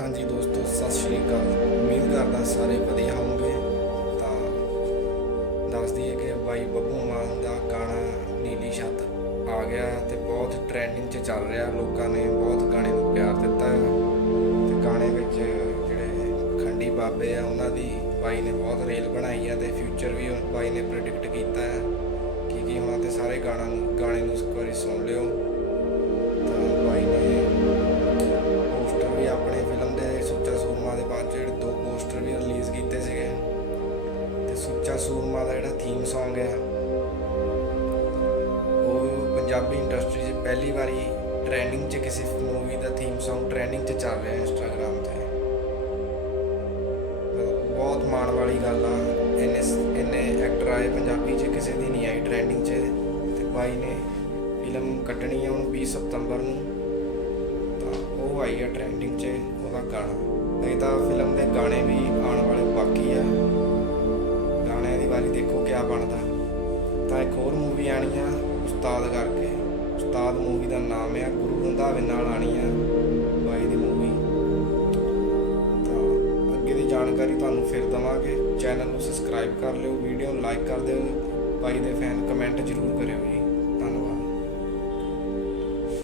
ਹਾਂਜੀ ਦੋਸਤੋ, ਸਤਿ ਸ਼੍ਰੀ ਅਕਾਲ। ਉਮੀਦ ਕਰਦਾ ਸਾਰੇ ਵਧੀਆ ਹੋਵੋਗੇ। ਤਾਂ ਦੱਸ ਦਈਏ ਕਿ ਬਾਈ ਬੱਬੂ ਮਾਨ ਦਾ ਗਾਣਾ ਨੀਲੀ ਛੱਤ ਆ ਗਿਆ ਹੈ ਤੇ ਬਹੁਤ ਟ੍ਰੈਂਡਿੰਗ 'ਚ ਚੱਲ ਰਿਹਾ। ਲੋਕਾਂ ਨੇ ਬਹੁਤ ਗਾਣੇ ਨੂੰ ਪਿਆਰ ਦਿੱਤਾ ਹੈ। ਤੇ ਗਾਣੇ ਵਿੱਚ ਜਿਹੜੇ ਖੰਡੀ ਬਾਬੇ ਆ, ਉਹਨਾਂ ਦੀ ਬਾਈ ਨੇ ਬਹੁਤ ਰੇਲ ਬਣਾਈ ਹੈ ਤੇ ਫਿਊਚਰ ਵੀ ਬਾਈ ਨੇ ਪ੍ਰੈਡਿਕਟ ਕੀਤਾ ਹੈ। ਕਿ ਕੀ ਹੋਣਾ ਤੇ ਸਾਰੇ ਗਾਣਾ ਨੂੰ ਗਾਣੇ ਨੂੰ ਇੱਕ ਵਾਰੀ ਸੁਣ ਲਿਓ। ਸੁੱਚਾ ਸੂਰਮਾ ਦਾ ਜਿਹੜਾ ਥੀਮ Song ਹੈ, ਉਹ ਪੰਜਾਬੀ ਇੰਡਸਟਰੀ 'ਚ ਪਹਿਲੀ ਵਾਰੀ ਟ੍ਰੈਂਡਿੰਗ 'ਚ ਕਿਸੇ ਮੂਵੀ ਦਾ ਥੀਮ Song ਟ੍ਰੈਂਡਿੰਗ 'ਚ ਚੱਲ ਰਿਹਾ ਇੰਸਟਾਗ੍ਰam ਤੇ। ਬਹੁਤ ਮਾਣ ਵਾਲੀ ਗੱਲ ਆ, ਇੰਨੇ ਇੰਨੇ ਐਕਟਰ ਆਏ ਪੰਜਾਬੀ 'ਚ, ਕਿਸੇ ਦੀ ਨਹੀਂ ਆਈ ਟ੍ਰੈਂਡਿੰਗ 'ਚ ਤੇ ਬਾਈ ਨੇ ਫਿਲਮ ਕੱਢਣੀ ਹੈ ਹੁਣ 20 ਸਤੰਬਰ ਨੂੰ, ਤਾਂ ਉਹ ਆਈ ਹੈ ਟ੍ਰੈਂਡਿੰਗ 'ਚ ਉਹਦਾ ਗਾਣਾ। ਨਹੀਂ ਤਾਂ ਫਿਲਮ ਦੇ ਗਾਣੇ ਵੀ ਵਾਰੀ ਦੇਖੋ ਕਿਆ ਬਣਦਾ। ਤਾਂ ਇੱਕ ਹੋਰ ਮੂਵੀ ਆਣੀ ਆ ਉਸਤਾਦ ਕਰਕੇ। ਉਸਤਾਦ ਮੂਵੀ ਦਾ ਨਾਮ ਆ ਗੁਰੂ ਰੰਧਾਵੇ ਨਾਲ ਆਣੀ ਆ ਬਾਈ ਦੀ ਮੂਵੀ ਤਾਂ ਅੱਗੇ ਦੀ ਜਾਣਕਾਰੀ ਤੁਹਾਨੂੰ ਫਿਰ ਦਵਾਂਗੇ। ਚੈਨਲ ਨੂੰ ਸਬਸਕ੍ਰਾਈਬ ਕਰ ਲਿਓ ਵੀਡੀਓ ਨੂੰ ਲਾਈਕ ਕਰ ਦਿਓ। ਬਾਈ ਦੇ ਫੈਨ ਕਮੈਂਟ ਜ਼ਰੂਰ ਕਰਿਓ ਜੀ। ਧੰਨਵਾਦ।